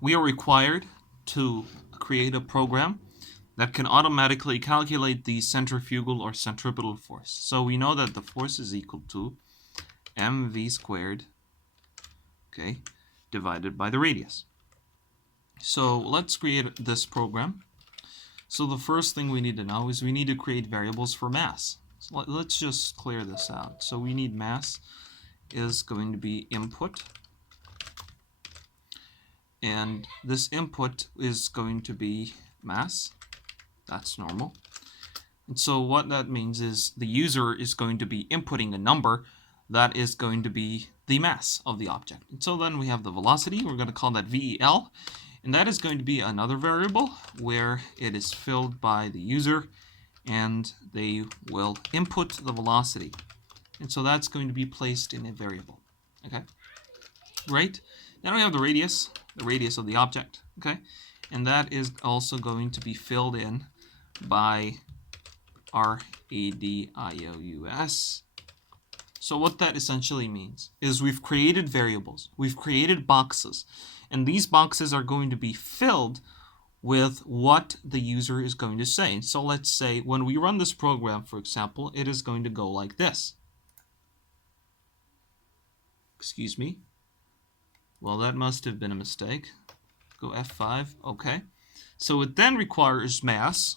we are required to create a program that can automatically calculate the centrifugal or centripetal force. So we know that the force is equal to mv squared, okay, divided by the radius. So let's create this program. So the first thing we need to know is we need to create variables for mass. So let's just clear this out. So we need mass is going to be input, and this input is going to be mass. That's normal. And so what that means is the user is going to be inputting a number that is going to be the mass of the object. And so then we have the velocity. We're going to call that VEL. And that is going to be another variable where it is filled by the user, and they will input the velocity. And so that's going to be placed in a variable. Okay, right? Then we have the radius of the object. Okay, and that is also going to be filled in by our radius. So what that essentially means is we've created variables, we've created boxes, and these boxes are going to be filled with what the user is going to say. So let's say when we run this program, for example, it is going to go like this. Excuse me. Well, that must have been a mistake. Go F5. Okay. So it then requires mass.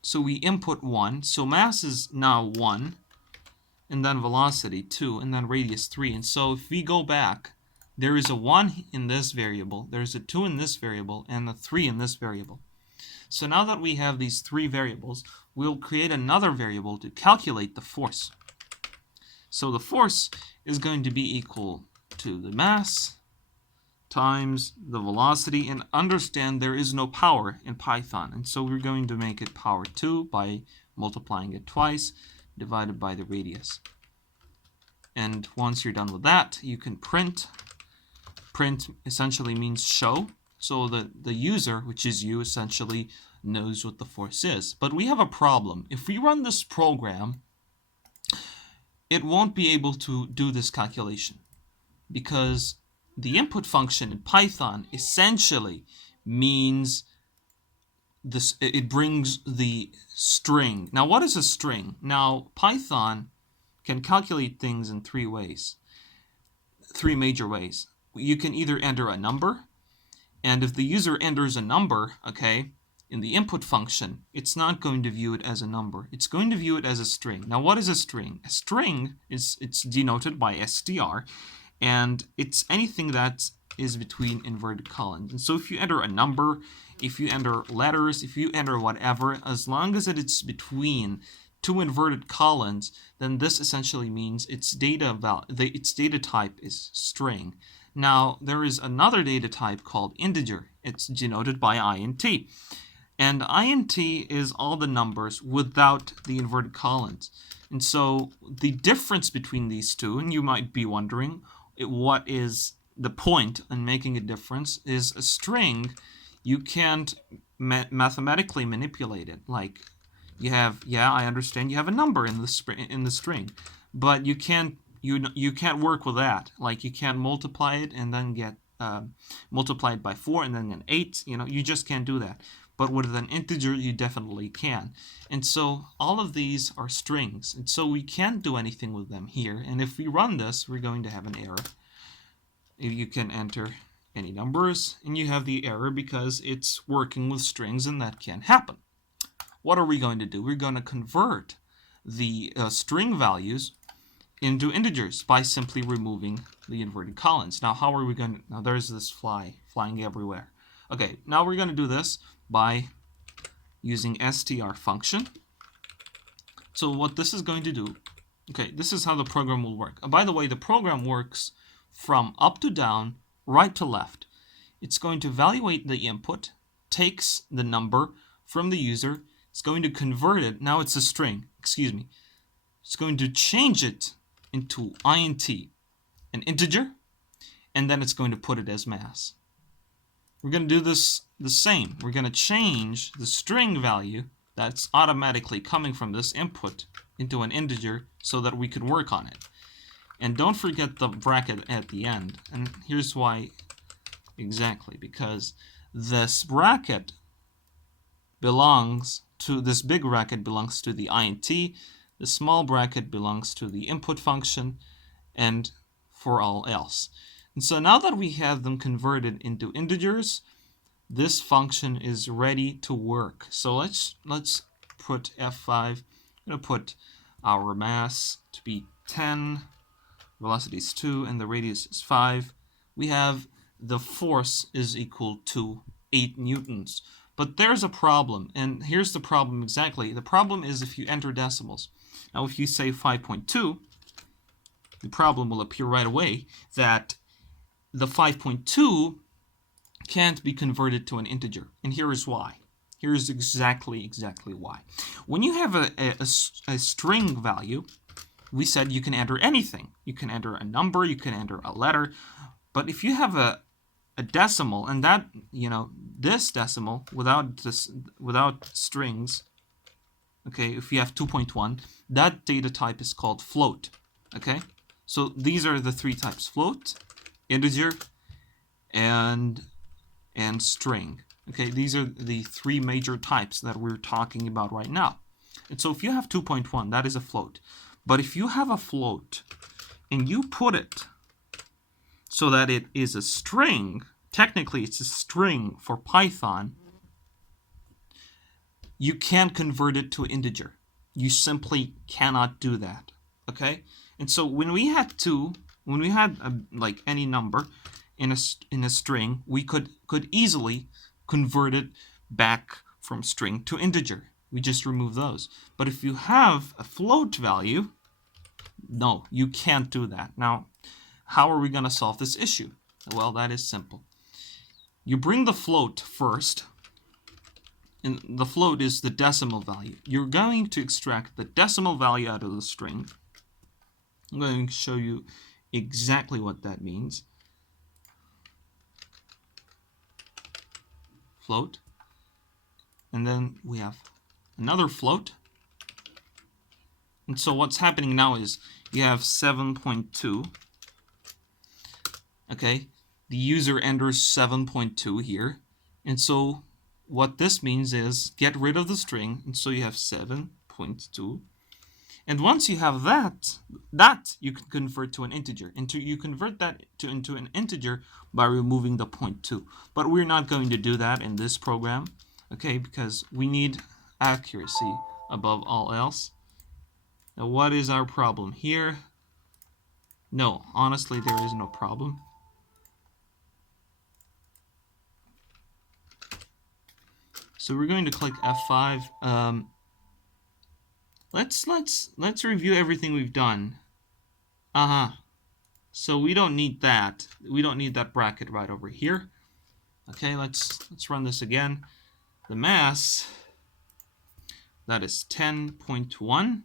So we input 1. So mass is now 1. And then velocity 2. And then radius 3. And so if we go back, there is a 1 in this variable, there's a 2 in this variable, and a 3 in this variable. So now that we have these 3 variables, we'll create another variable to calculate the force. So the force is going to be equal to the mass times the velocity, and understand there is no power in Python, and so we're going to make it power 2 by multiplying it twice, divided by the radius. And once you're done with that, you can print. Print essentially means show, so that the user, which is you, essentially knows what the force is. But we have a problem. If we run this program, it won't be able to do this calculation, because the input function in Python essentially means this, it brings the string. Now, what is a string? Now, Python can calculate things in 3 ways, 3 major ways. You can either enter a number, and if the user enters a number, okay, in the input function, it's not going to view it as a number. It's going to view it as a string. Now, what is a string? A string it's denoted by str, and it's anything that is between inverted colons. And so if you enter a number, if you enter letters, if you enter whatever, as long as it's between 2 inverted colons, then this essentially means its data type is string. Now, there is another data type called integer. It's denoted by int. And int is all the numbers without the inverted colons. And so the difference between these two, and you might be wondering, what is the point in making a difference, is a string, you can't mathematically manipulate it. Like, you have, I understand you have a number in the string, but you can't work with that. Like, you can't multiply it and then get multiplied by 4 and then get 8. You just can't do that. But with an integer, you definitely can. And so all of these are strings, and so we can't do anything with them here. And if we run this, we're going to have an error. You can enter any numbers, and you have the error because it's working with strings, and that can happen. What are we going to do? We're going to convert the string values into integers by simply removing the inverted colons. Now, how are we going to... Now, there's this fly flying everywhere. Okay, now we're going to do this by using str function. So what this is going to do, okay, this is how the program will work. By the way, the program works from up to down, right to left. It's going to evaluate the input, takes the number from the user, it's going to convert it, now it's a string, excuse me. It's going to change it into int, an integer, and then it's going to put it as mass. We're going to do this the same. We're going to change the string value that's automatically coming from this input into an integer so that we could work on it. And don't forget the bracket at the end. And here's why Exactly, because this bracket belongs to, this big bracket belongs to the int, the small bracket belongs to the input function, and for all else. And so now that we have them converted into integers, this function is ready to work. So let's put F5. I'm going to put our mass to be 10, velocity is 2, and the radius is 5. We have the force is equal to 8 newtons. But there's a problem, and here's the problem exactly. The problem is if you enter decimals. Now if you say 5.2, the problem will appear right away that the 5.2 can't be converted to an integer. And here is why. Here's exactly why. When you have a string value, we said you can enter anything. You can enter a number, you can enter a letter. But if you have a decimal, and that, this decimal without strings, okay, if you have 2.1, that data type is called float, okay? So these are the three types: float, integer, and string. Okay, these are the three major types that we're talking about right now. And so if you have 2.1, that is a float. But if you have a float and you put it so that it is a string, technically it's a string for Python, you can't convert it to an integer. You simply cannot do that, okay? And so when we had like any number in a string, we could easily convert it back from string to integer. We just remove those. But if you have a float value, no, you can't do that. Now, how are we going to solve this issue? Well, that is simple. You bring the float first, and the float is the decimal value. You're going to extract the decimal value out of the string. I'm going to show you exactly what that means. Float. And then we have another float. And so what's happening now is you have 7.2. Okay, the user enters 7.2 here. And so what this means is get rid of the string. And so you have 7.2. And once you have that you can convert to an integer. You convert that into an integer by removing the 0.2. But we're not going to do that in this program, okay, because we need accuracy above all else. Now, what is our problem here? No, honestly, there is no problem. So we're going to click F5. Let's review everything we've done. So we don't need that. We don't need that bracket right over here. Okay, let's run this again. The mass, that is 10.1.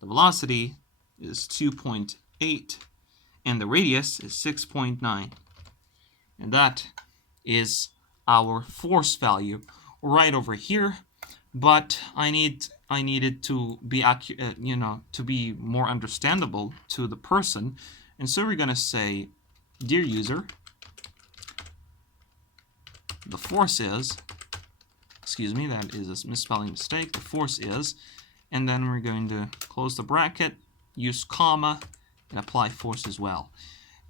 The velocity is 2.8, and the radius is 6.9. And that is our force value right over here. But I need it to be to be more understandable to the person, and so we're gonna say, dear user, the force is, excuse me, that is a misspelling mistake. The force is, and then we're going to close the bracket, use comma, and apply force as well.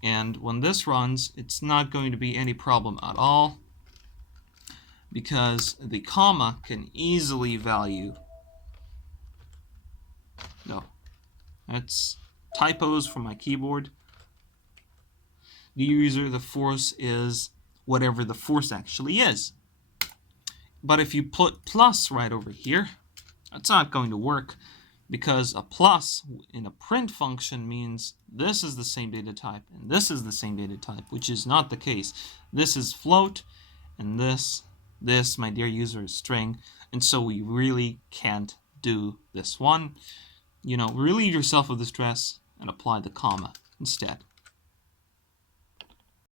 And when this runs, it's not going to be any problem at all, because the comma can easily value. No, that's typos from my keyboard. The user, the force is whatever the force actually is. But if you put plus right over here, that's not going to work, because a plus in a print function means this is the same data type and this is the same data type, which is not the case. This is float, and this, my dear user, is string, and so we really can't do this one. Relieve yourself of the stress and apply the comma instead.